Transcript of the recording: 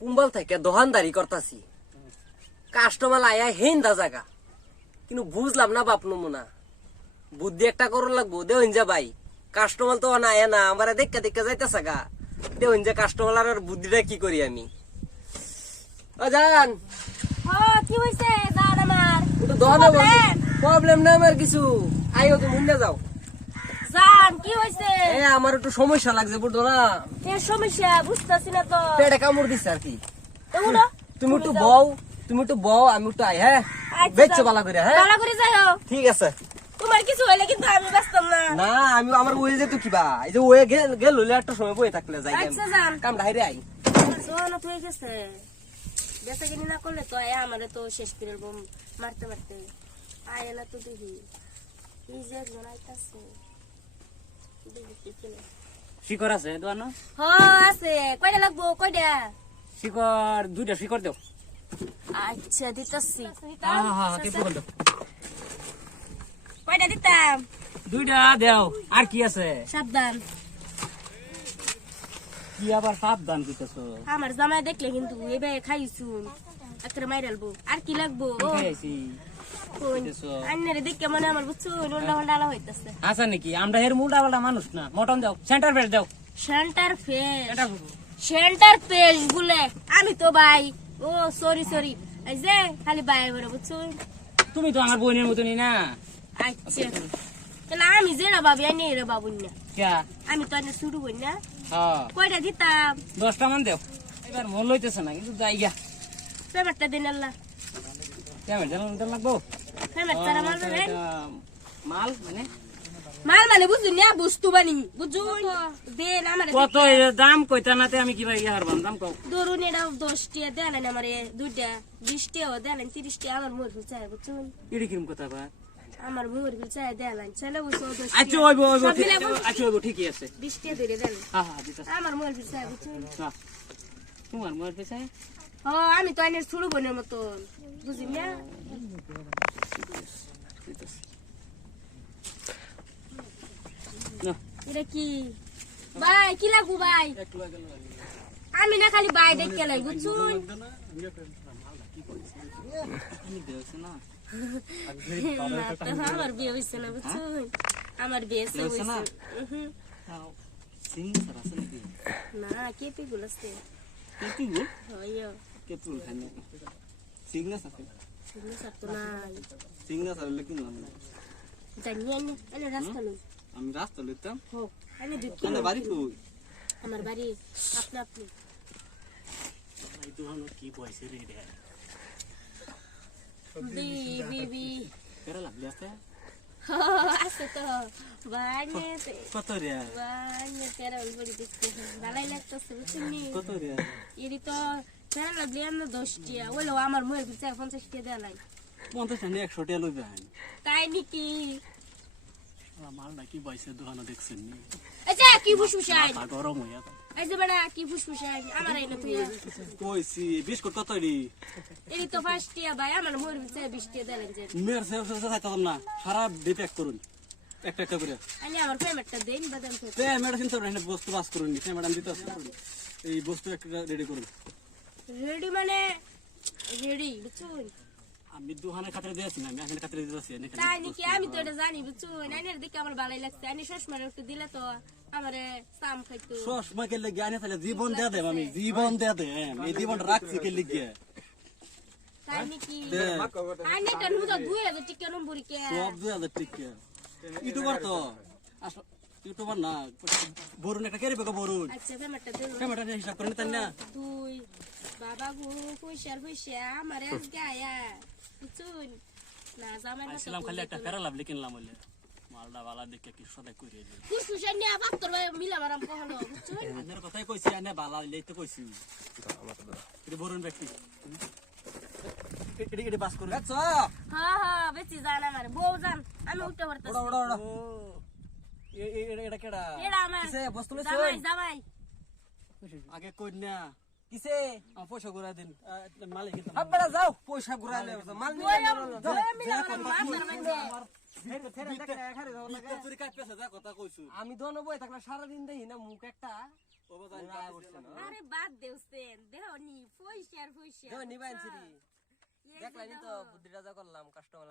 কুম্বাল থেকে দোকানদারি করতাছি, কাস্টমার আয়া হেন্দা জায়গা, কিন্তু বুঝলাম না বাপ নমুনা, বুদ্ধি একটা করুন লাগবো। দেউন যা ভাই, কাস্টমার তো আয়া না, আমার দেখা দেখা যাইতেছে গা। দেউন যে কাস্টমার আর বুদ্ধিটা কি করি আমি। জান কি হইছে জান আমার প্রবলেম না আমার কিছু, আইও তুমি মুন্ডে যাও। জান কি হইছে? আমার একটু সমস্যা লাগছে, বুঝলো না? এ সমস্যা বুঝতাছি না তো। পেটে কামড় দিচ্ছে আর কি। এগুলো তুমি একটু বও, আমি একটু আই। হ্যাঁ, বেচছো বালা করে। হ্যাঁ, ভালো করে যাও। ঠিক আছে। তোমার কিছু হইলে কিন্তু আমি ব্যস্তম না। না, আমি আমার ওয়ে যেত কিবা, এই যে ওয়ে গেল হইলে একটা সময় বয়ে থাকলে যাই আচ্ছা জান, কাম ঢাইরে আই। সোনা হয়ে গেছে, বেচা কিনি না করলে তো আয় আমারে তো শেষ করে দেব মারতে মারতে। আয় না তো দেখি এই যে একজন আইতাছে, দেখি কি কিনে। শিকড় আছে দোয়ানো? আছে। কয়টা লাগবো? কয়টা? শিকড় দুইটা শিকড় দেও। আচ্ছা দিতাছি। হ্যাঁ কেটে বল দাও। কয়টা দিতাম? দুইটা দেও। আর কি আছে? সাবধান, কি আবার সাবধান কইতেছো? আমার জামাই দেখলে কিন্তু এবে খাইছুন একটা মাইরালবো। আর কি লাগবো? খাইছি আন্নারে দেখে মনে আমার বুঝছুন উল্টা পাল্টা আলা হইতাছে। আচ্ছা নাকি? আমরা হের মুডা বালা মানুষ না। মটন দাও, সেন্টার ফেস দাও। সেন্টার ফেস বলে আমি তো ভাই। ও সরি এই যে খালি ভাই বলে বুঝছুন। তুমি তো আমার বোনের মতনই না। আচ্ছা তাহলে আমি যে না ভাবি আনি রে বাবুন না, ক্যা? আমি তো আনি শুরু করি না। হ্যাঁ, কয়টা দিতাম? 10টা মান দেও। এবার মন লইতেছে না, কিন্তু যাই গা। পেমেন্টটা দিন আল্লাহ। কেমন জানো লাগবো? পেমেন্ট তারা মাল রে মাল মানে মাল বুঝুন না, বস্তু বানি বুঝুন দেন আমার। কত দাম কইতা নাতে আমি কি ভাই হারবাম? দাম কও। ধরুন এটা 10 টাকা দেন আমার দুইটা, 20 টাকা দেন, 30 টাকা আমার মুরগি চাই বুঝুন। এডি কিরম কথা বা? আমার মুরগি চাই দেন, ছেলে বুঝো 10 আচ্ছা হইবো আচ্ছা হইবো, ঠিকই আছে। 20 টাকা ধরে দেন। হ্যাঁ দিতাছি। আমার মুরগি চাই বুঝুন। হ্যাঁ, তোমার মোর পেছে আমি তো আইনের শুরু বোনের মতন বুঝি না। না এটা কি ভাই? কি লাগবো ভাই? আমি না খালি ভাই দেখে লাই বুঝুন। না আমার বিয়ে হয়েছে না বুঝুন, আমার বিয়ে হয়েছে না। সিং স্যার আছে নাকি? না কেপি গুলো আছে। কেপি গুল? হইও কেতুল খানে সিগনেস আছে। সিগনেস তো নাই। সিগনেস হলে কি নাম? জানি আমি রাস্তা লই। আমি রাস্তা লইতাম। হো আমি দুধ কেন বাড়ি কই? আমার বাড়ি আপনি এই দুহানো কি বয়সে রে রে? বিবি কেরা লাগলি আছে? আছে তো বানে কত রে? বানে তেরা বড়ি দেখতে ভালোই লাগতেছে বুঝছেন? কত রে? এরি তো তেরা লাগলি আমরা 10 টাকা ওলো আমার মুয়ের বিচা 50 টাকা দেয়া লাই। 50 টাকা 100 টাকা লইবে। তাই নাকি? মাল নাকি বয়সে দুহানো দেখছেন নি? আচ্ছা কি ফুসফুসাই গরম হইয়া এই যে বড়া কি ফুসফুসাই আমার আইনা তুই কইছি বিস্কুট কত রে? এরি তো 5 টাকা ভাই আমার মুয়ের বিচা 20 টাকা দেলেন যে মের সে চাইতাম না, সারা ডে প্যাক করুন একটা একটা করে। আমি আমার পেমেন্টটা দেন বাদাম তো তে মেডিসিন তো এখানে বস্তু বাস করুন নি, ম্যাডাম দিতে আছে। এই বস্তু একটা রেডি করুন। রেডি মানে রেডি বুঝুন। আমি দোকানের খাতিরে দিয়েছি না, আমি এখানে খাতিরে দিতেছি। তাই নাকি? আমি তো এটা জানি বুঝুন। আইনের দিকে আমার ভালোই লাগছে। আইনি সসমা একটু দিলে তো আমারে সাম খাইতো। সসমা কে লেগে আনে তাহলে জীবন দেয়া দেব, আমি জীবন দেয়া দে। এই জীবন রাখছি কে লিগে? তাই নাকি? আইনে কেন মুদা 2000 টাকা নম্বরি কে? সব 2000 টাকা। ইউটিউবার তো আসো, ইউটিউবার না বরুন একটা কেরে বেকা বরুন। আচ্ছা পেমেন্টটা দেন। ক্যামেরা নিয়ে হিসাব করেন তাই না? দুই বাবা গো পয়সার পয়সা আমারে আজকে আয়া বুঝুন না জামাই না। আসলাম খালি একটা ফেরা লাভলি কিনলাম বলে মালটা বালা দেখে কি সদাই কইরে দিল। ফুসফুসাই নিয়া পাত্তর ভাই মিলা মারাম কহলো বুঝুন। আনের কথাই কইছি, আনে বালা হইলেই তো কইছি। এটা বরুন ব্যক্তি এডি পাস করুন। আচ্ছা হ্যাঁ বেশি জান আমার বউ জান আমি উঠতে পারতাছি। ওড়া এটা কেডা? এরা আমার কিসে বস্তু লইছ? জামাই আগে কই না কিসে? আমার পয়সা ঘুরাই দিন, মালিক কিন্তু আপনারা যাও, পয়সা ঘুরাইলে মাল নিয়ে কথা কইছু। আমি দোনো বই থাকলে সারাদিন দেখি না মুখ একটা। আরে বাদ দেউছেন দেহ নি পয়সার পয়সা দেখো নিবাইন সিরি এই যে দেখলানি তো দেখো। বুদ্ধিটা যা করলাম কাস্টমার